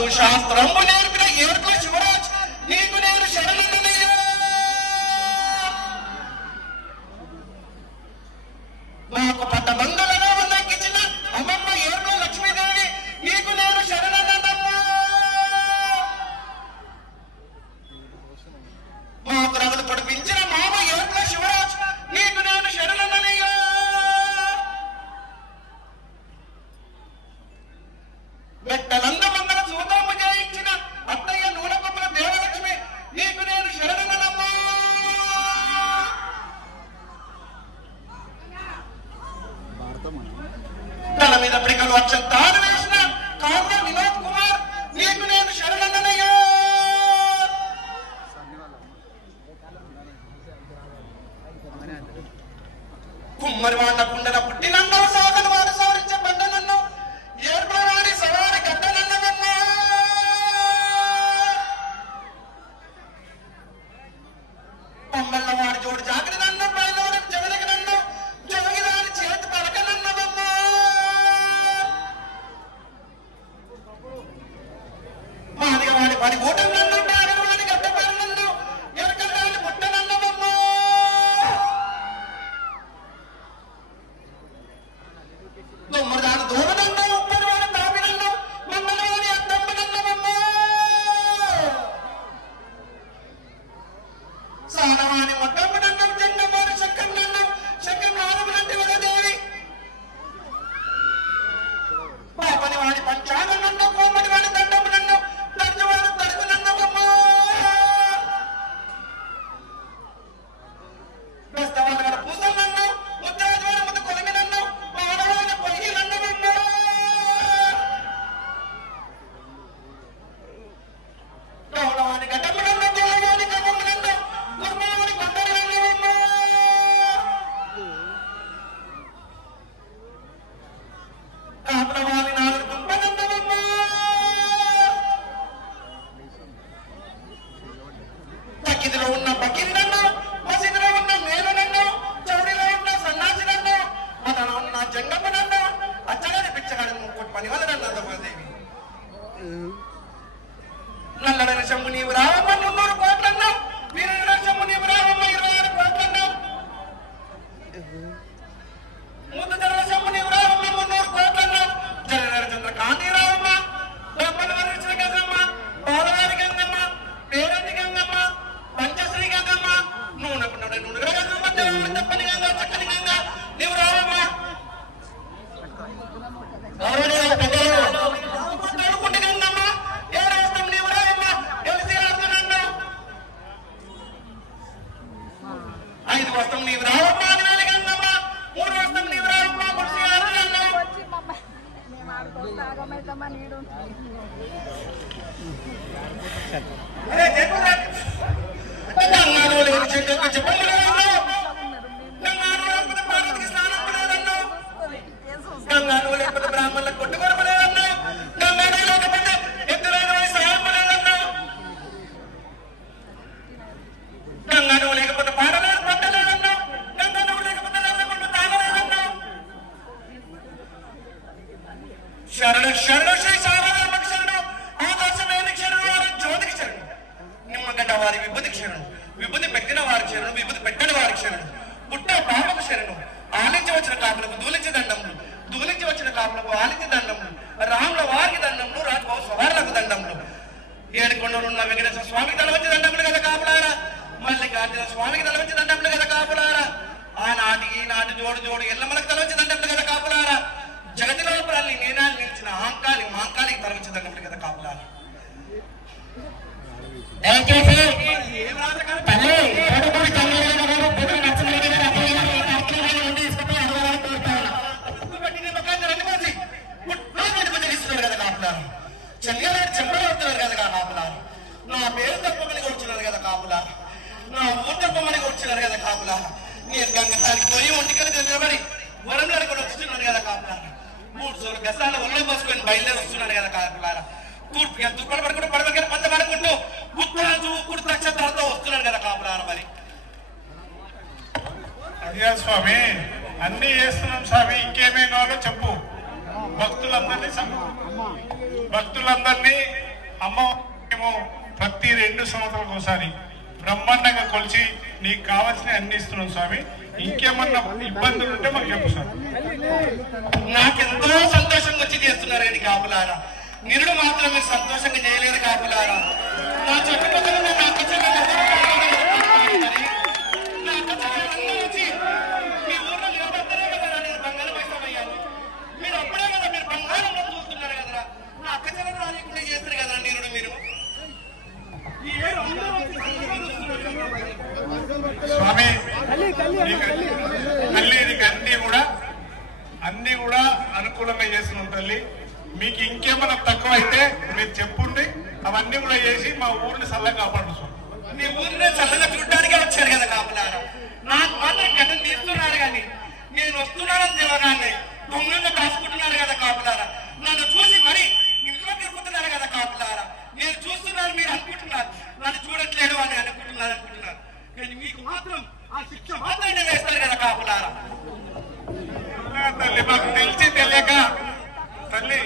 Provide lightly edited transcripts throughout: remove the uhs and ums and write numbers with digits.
చదువు శాస్త్రంబు నేర్పిన ఏర్పుల శివరాజ్ నీకు నేను శరణనయ్యా. నాకు పట్ట మంగళలో ఉన్నకిచ్చిన అమ్మమ్మ ఏర్పుల లక్ష్మీదేవి నీకు నేను శరణనమ్మా. మాకు రవలు పొడిపించిన మామ ఏర్పుల శివరాజ్ నీకు నేను శరణనయ్యా. మెట్టలంద మంగళ సూతమ్మ చేయించిన అత్తయ్య నూనెపప్పుల దేవలక్ష్మి నీకు నేను శరణనమ్మా. తల మీద ప్రికలు అక్షంతాలు వేసిన కావ్య వినోద్ కుమార్ నీకు నేను శరణనయ్యా. కుమ్మరి వాళ్ల కుండల పుట్టినన్నో సాగల వాడు సారించే బండనన్ను ఏర్పడ వాడి సవారి గడ్డనన్నదన్నా. పమ్మల్ల వాడి జోడు జాగ్రత్త పైలోని జగలికి నన్ను జగగి వారి చేతి పలకనన్నదమ్మా. మాదిగ వాడి పడి గూటం నన్ను బాగల వాడి గడ్డ పేరు నన్ను ఎరకల్లాని పుట్టనన్నదమ్మా. దొమ్మదాని దూరనన్ను ఉప్పని వాడి తాపినన్ను మమ్మల్ని వాడి అద్దమ్మనన్నదమ్మా. సానవాణి మొట్టమ్మనన్ను జెండమారి శంకం నన్ను శంకం నానమునంటి వదదేవి. పాపని వాడి పంచాంగ నన్ను కోమటి వాడి దండము నన్ను దండవాడు తడుగు నన్నదమ్మా. బెస్తవాళ్ళ వాడి పూసలు నన్ను ముద్దాజవాడి ముద్దు కొలిమి నన్ను మానవాడి పొలిగి నన్నదమ్మా. గౌరవాని గడ్డము నన్ను గౌరవాని గమము నన్ను గుర్మవాడి కొండరి నన్నదమ్మా. కాపులవాని నాలుగు దుంపనన్నదమ్మా. తక్కిదిలో ఉన్న బకిరి నన్ను మసీదులో ఉన్న మేలు నన్ను చౌడిలో ఉన్న సన్నాసి నన్ను మదలో ఉన్న జంగమ్మ నన్ను అచ్చగాని పిచ్చగాని ముక్కోటి పని వల్ల నన్నదమ్మా దేవి. నల్లడని శంభు నీవు రావమ్మ 300 కోట్లన్నా వీరుడ శంభు నీవు రావమ్మ 26 కోట్లన్నా ముద్దు జల శంభు నీవు రావమ్మ 300 కోట్లన్నా జలధర చంద్ర కాంతి రావమ్మ బ్రహ్మణ వరించిన గంగమ్మ బాలవారి గంగమ్మ పేరంటి గంగమ్మ పంచశ్రీ గంగమ్మ నూనె నూనె గంగమ్మ దేవాడి తప్పని గంగ చక్కని గంగ నీవు రావమ్మ. గౌరవనీయ పెద్దలు తోడుకుంటి గంగమ్మ ఏ రాష్ట్రం నీవు రావమ్మ ఎలిసి రాజనన్న 5 వస్తం నీవు రావమ్మ అనివేలి గంగమ్మ 3 వస్తం నీవు రావమ్మ ముడిసి రాజనన్న. అరే చెప్పురా గంగాను లేని చెట్టుకు చెప్పలేదన్నా. గంగాను లేకపోతే పార్వతికి స్నానం పడేదన్నా. గంగాను లేకపోతే బ్రాహ్మణులకు కొట్టుకొరపడేదన్నా. గంగాను లేకపోతే ఎత్తులైన వారి సహాయం పడేదన్నా. గంగాను లేకపోతే పాడలేదు పట్టలేదన్నా. గంగాను లేకపోతే నల్లగొండ తాగలేదన్నా. శరణ శరణ శ్రీ సారధర్మకి శరణు ఆకాశమేని క్షణం వారి జ్యోతికి శరణు నిమ్మగడ్డ వారి విభూతి క్షరణు విభూతి పెట్టిన వారి క్షరణు విభూతి పెట్టని వారి క్షరణు పుట్ట పాపకు శరణు ఆలించి వచ్చిన కాపులకు దూలించి దండములు దూలించి వచ్చిన కాపులకు ఆలించి దండములు రాముల వారికి దండములు రాజబాబు స్వార్లకు దండములు. 7 కొండలున్న వెంకటేశ్వర స్వామికి తల వచ్చి దండములు కదా కాపులారా. మల్లికార్జున స్వామికి తల వచ్చి దండములు కదా కాపులారా. ఆనాటి ఈనాటి జోడు జోడు ఎల్లమ్మలకు తల వచ్చి దండములు కదా కాపులారా. జగతి లోపరాల్ని నేనాలు నిలిచిన ఆంకాలి మాంకాలికి తల వచ్చి దండములు కదా కాపులారా. దయచేసి తల్లి తోడుకోడి తల్లి పొద్దున నచ్చలేదు కార్యక్రమాలు ఉండి తీసుకుని అడగాలని కోరుతాను. కదా కాపులారు చెంగలాడి చెంబలు అవుతున్నారు కదా కాపులారు. నా పేరు తప్పమని కూర్చున్నారు కదా కాపులారు. నా ఊరు తప్పమని కూర్చున్నారు కదా కాపులారు. నేను గంగసారికి పోయి ఒంటికలు నిలబడి వరంలో కూడా వస్తున్నాను కదా కాపులారు. 3 గసాల ఒళ్ళో పోసుకొని బయలుదేరి వస్తున్నాను కదా కాపులారా. తూర్పుగా దుప్పలు పడుకుంటూ పడవకి పంత పడుకుంటూ ఉత్తరాలు కుర్త నక్షత్రాలతో వస్తున్నాను కదా కాపులారా. మరి అయ్యా స్వామి అన్ని చేస్తున్నాం స్వామి, ఇంకేమేం కావాలో చెప్పు. భక్తులందరినీ అమ్మేమో ప్రతి 2 సంవత్సరాలకు ఒకసారి బ్రహ్మాండంగా కొలిచి నీకు కావాల్సిన అన్ని ఇస్తున్నాం స్వామి. ఇంకేమన్నా ఇబ్బందులు ఉంటే మాకు చెప్పు స్వామి. నాకెంతో సంతోషంగా వచ్చి చేస్తున్నారు కానీ కాపులారా, నిరుడు మాత్రం మీరు సంతోషంగా చేయలేరు కాపులారా. నా చుట్టుపక్కల ఉన్న నా అక్క చెల్లెళ్ళందరూ వచ్చి మీ ఊర్లో నిలబడతారే కదా, నేను బంగారం పైసమయ్యాను. మీరు అప్పుడే కదా మీరు బంగారంలో చూస్తున్నారు కదరా. నా అక్క చెల్లెలు రాలేకుండా చేస్తారు కదరా నిరుడు మీరు. స్వామి తల్లి నీకు అన్ని కూడా అనుకూలంగా చేస్తున్నాం తల్లి. మీకు ఇంకేమైనా తక్కువ అయితే మీరు చెప్పుండి అవన్నీ కూడా చేసి మా ఊరిని చల్లగా కాపాడు స్వామి. మీ ఊరిని చల్లగా చూడడానికే వచ్చారు కదా కాపులారా. నాకు మాత్రం గతం తీస్తున్నారు కానీ నేను వస్తున్నానని దేవరాన్ని దొంగగా దాచుకుంటున్నారు కదా కాపులారా. నన్ను చూసి మరి ఇంట్లో తిరుగుతున్నారు కదా కాపులారా. నేను చూస్తున్నాను మీరు అనుకుంటున్నారు, నన్ను చూడట్లేడు అని అనుకుంటున్నారు కానీ మీకు మాత్రం ఆ శిక్ష మాత్రం వేస్తారు కదా కాపులారా. తల్లి మాకు తెలిసి తెలియక తల్లి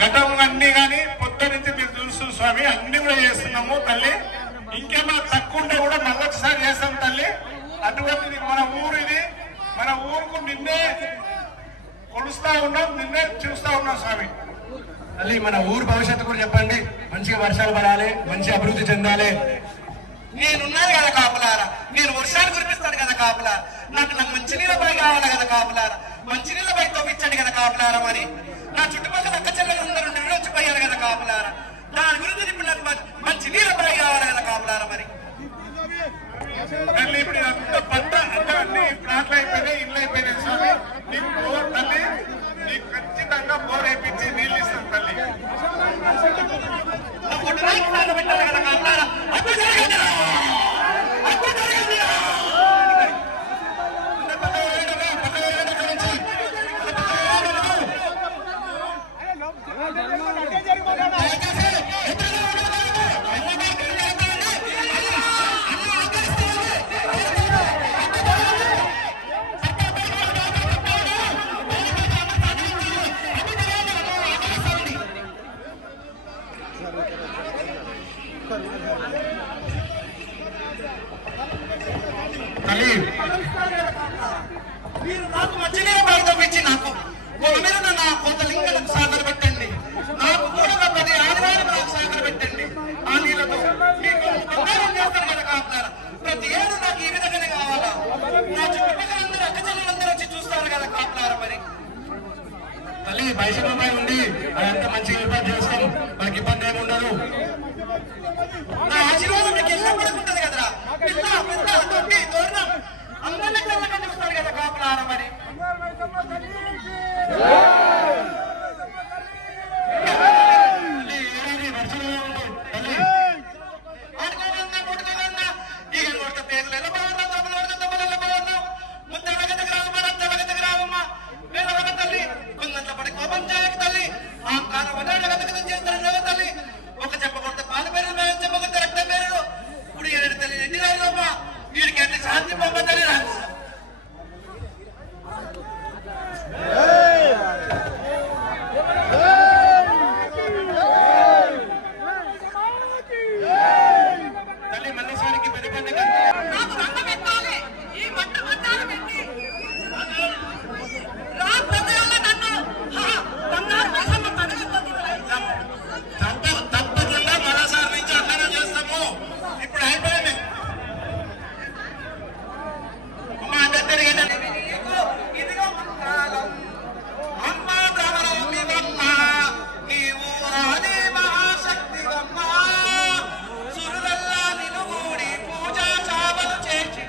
గతం అన్ని కానీ పొద్దు నుంచి మీరు చూస్తున్న స్వామి అన్ని కూడా చేస్తున్నాము తల్లి. ఇంకేమైనా తక్కువ ఉంటే కూడా మళ్ళొకసారి చేస్తాం తల్లి. అటువంటిది మన ఊరిది, మన ఊరుకు నిన్నే కొలుస్తా ఉన్నాం, నిన్నే చూస్తా ఉన్నాం స్వామి. తల్లి మన ఊరు భవిష్యత్తు కూడా చెప్పండి. మంచిగా వర్షాలు పడాలి, మంచి అభివృద్ధి చెందాలి. నేనున్నాను కదా కాపులారా, నేను వర్షాలు కురిపిస్తాను కదా కాపులారా. నాకు మంచినీళ్ళ పై కావాలి కదా కాపులారా. మంచినీళ్ళ పై తోపించండి కదా కాపులారా. మరి నా చుట్టుపక్కల అక్క చెల్లెలందరూ నిర్వహించిపోయారు కదా కాపులారా. దాని గురించి ఇప్పుడు నాకు మంచి నీళ్ళ పై కావాలి కదా కాపులారా. మరి తల్లి ఇప్పుడు అంత పంట అంటే అన్ని ప్లాట్లు అయిపోయినాయి, ఇల్లు అయిపోయినాయి స్వామి. నీకు బోర్ తల్లి, నీకు ఖచ్చితంగా బోర్ వేయించి నీళ్ళు ఇస్తాం తల్లి. పెట్టారు కదా కాపులారా. మీరు నాకు మంచినీళ్ళ పై తోపించి నాకు నా కొంత లింగలకు సాగర పెట్టండి. నాకు కూడా 10 ఆదివారం నాకు సాగర పెట్టండి. ఆ నీళ్ళతో మీకు బంగారం చేస్తారు కదా కాపులారా. ప్రతి ఏడు నాకు ఈ విధంగానే కావాలా. నా చుట్టుపక్కల అందరూ అక్క చెల్లెలందరూ వచ్చి చూస్తారు కదా కాపులారా. మరి తల్లి పైసలు రూపాయలు ఉండి అదంతా మంచిగా ఏర్పాటు చేస్తాం, మనకి ఇబ్బంది ఏమి ఉండదు. నా ఆశీర్వాదం మీకు ఎల్లప్పుడూ ఉంటుంది కదరా. పెద్ద తొట్టి తోరణం అందరినీ చల్లగా చూస్తారు కదా కాపులారా. మరి ఒక చెప్పకొడితే పాలు పేరు చెప్పకొడితే రక్తం పేరు ఇప్పుడు 7 తల్లి ఎన్ని రాయమ్మా వీడికి అన్ని శాంతి పంపదని రాదు. తల్లి మల్లేశ్వరికి పెద్ద పండుగ తప్పకుండా మరోసారి నుంచి అట్లనే చేస్తాము. ఇప్పుడు అయిపోయింది. ఇదిగో మంత్రాలం అమ్మ భ్రమరామివమ్మ, నీవు ఆది మహాశక్తివమ్మ. సురులల్లా నిలుగూడి పూజా చావలు చేసి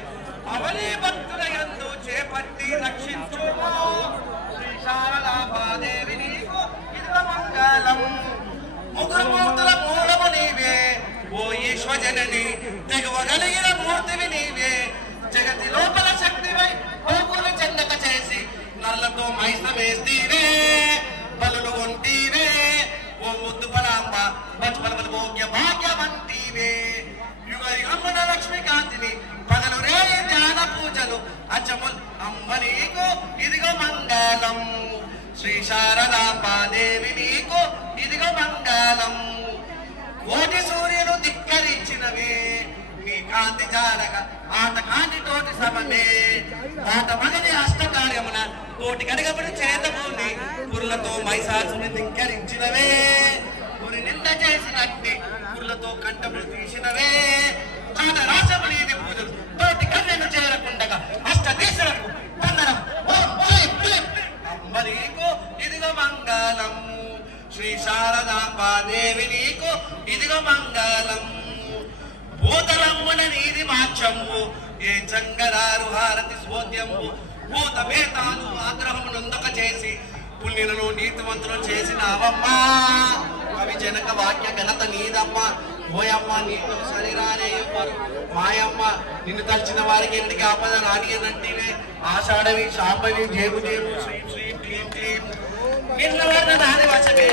అవని భక్తుల యందు చేపట్టి రక్షించుము. శ్రీ శారదాంబాదేవి నీకు ఇదిగో మంగళం. ముఖమూర్తుల మూలము నీవే ఓ ఈశ్వజనని, తెగువగలిగిన మూర్తివి నీవే. జగతి లోపల శక్తివై ఓకులు చెందక చేసి నర్లతో మైసమేస్తీవే. బలులు కొంటీవే ఓ ముద్దు పరాంబ, బతుపలపలు భోగ్య భాగ్యవంతీవే. యుగ యుగమున లక్ష్మీకాంతిని పగలు రే ధ్యాన పూజలు అచ్చముల్ అమ్మ నీకు ఇదిగో మంగళం. శ్రీ శారదాంబాదేవి నీకు ఇదిగో మంగళం. మంగళం. కోటి సూర్యులు ధిక్కరించినవే నీ కాంతి జారక ఆట కాంతితోటి సమమే. ఆట మగని అష్టకార్యమున కోటి కడగబడి చేతబూని పురులతో మైసాసుని ధిక్కరించినవే. పురి నింద చేసినట్టి పురులతో కంటములు తీసినవే. ఆట రాసములేని పూజలు తోటి కన్నెను చేరకుండగా అష్ట దేశాలకు వందనం. అంబరీకు ఇదిగో మంగళం. శ్రీ శారదాంబాదేవి నీకు ఇదిగో మంగళం. భూతలమ్మున నీది మాచమ్ము ఏ చంగరారు హారతి స్వోద్యము. భూత భేతాలు ఆగ్రహము నొందక చేసి పుణ్యులను నీతివంతులు చేసినావమ్మా. కవి జనక వాక్య ఘనత నీదమ్మ. ఓయమ్మ నీకు శరీరానే ఎవ్వరు మాయమ్మ. నిన్ను తలిచిన వారికి ఎందుకు ఆపద రాని అనంటివే. ఆషాఢవి శాంభవి జేబు జేబు శ్రీ శ్రీ క్లీం క్లీం నిన్న వర్ణ దాని వశమే.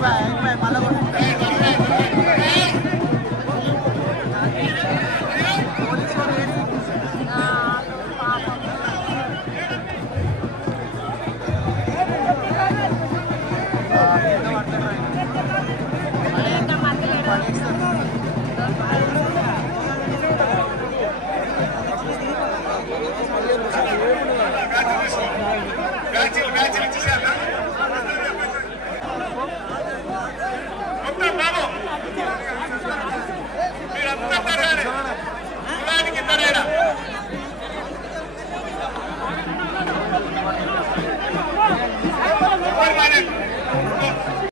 Bye.